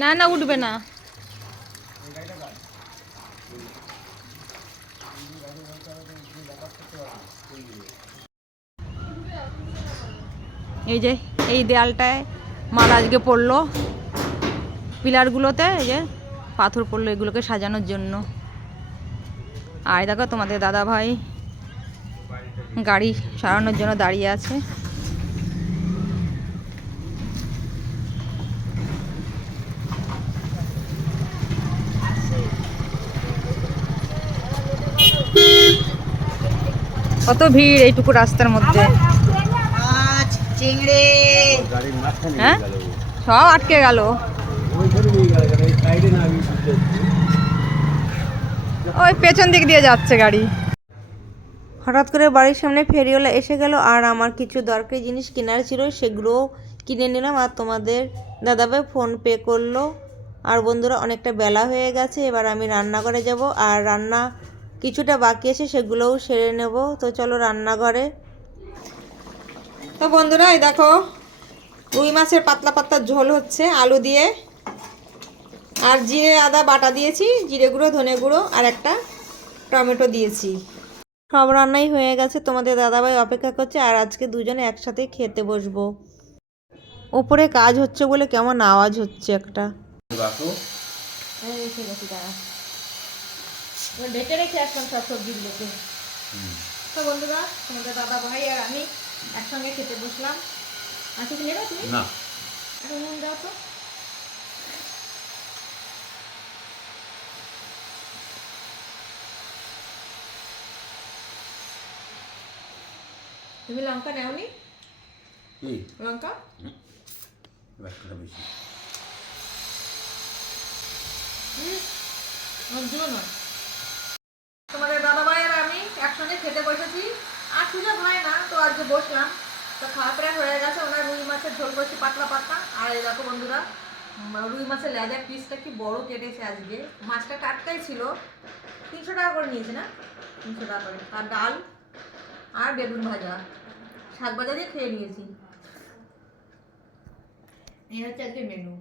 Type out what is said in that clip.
না না উঠবে না। এই যে এই দেয়ালটায় মাল আজকে পড়লো, পিলারগুলোতে এই যে পাথর পড়লো এগুলোকে সাজানোর জন্য। আর দেখো তোমাদের দাদা ভাই গাড়ি সারানোর জন্য দাঁড়িয়ে আছে। কত ভিড় এইটুকু রাস্তার মধ্যে। হ্যাঁ সব আটকে গেল। ওই পেছন দিক দিয়ে যাচ্ছে গাড়ি। হঠাৎ করে বাড়ির সামনে ফেরিওয়ালা এসে গেল, আর আমার কিছু দরকারি জিনিস কেনার ছিল সেগুলোও কিনে নিলাম। আর তোমাদের দাদাভাই ফোন পে করলো। আর বন্ধুরা অনেকটা বেলা হয়ে গেছে, এবার আমি রান্নাঘরে যাব। আর রান্না কিছুটা বাকি আছে সেগুলোও সেরে নেব। তো চলো রান্নাঘরে। তো বন্ধুরা এই দেখো রুই মাছের পাতলা পাতলা ঝোল হচ্ছে আলু দিয়ে, আর জিরে আদা বাটা দিয়েছি, জিরে গুঁড়ো ধনে গুঁড়ো আর একটা টমেটো দিয়েছি। সব রান্নাই হয়ে গেছে, তোমাদের দাদাভাই অপেক্ষা করছে। আর আজকে দুজনে একসাথে খেতে বসবো। ওপরে কাজ হচ্ছে বলে কেমন আওয়াজ হচ্ছে একটা। ঢেকে রেখে এখন সব সবজিগুলোকে। তো বন্ধুরা তোমাদের দাদা ভাই আর আমি একসঙ্গে খেতে বসলাম। আচ্ছা কি নেবে তুমি? না এখন নুন দাও তো। তুমি লঙ্কা নেওনি? লঙ্কা তোমাদের দাদা ভাই আর আমি একসঙ্গে খেতে বসেছি। আর সুযোগ হয় না, তো আজকে বসলাম। তো খাওয়া প্রায় হয়ে গেছে। ওনার রুই মাছের ঝোল করছি পাতলা পাতলা। আর এই দেখো বন্ধুরা রুই মাছের লেজার পিসটা কি বড় কেটেছে আজকে। মাছটা টাটকাই ছিল। 300 টাকা করে নিয়েছে না, 300 টাকা করে। আর ডাল আর বেগুন ভাজা, শাক ভাজা দিয়ে খেয়ে নিয়েছি। এই হচ্ছে আজকে মেনু।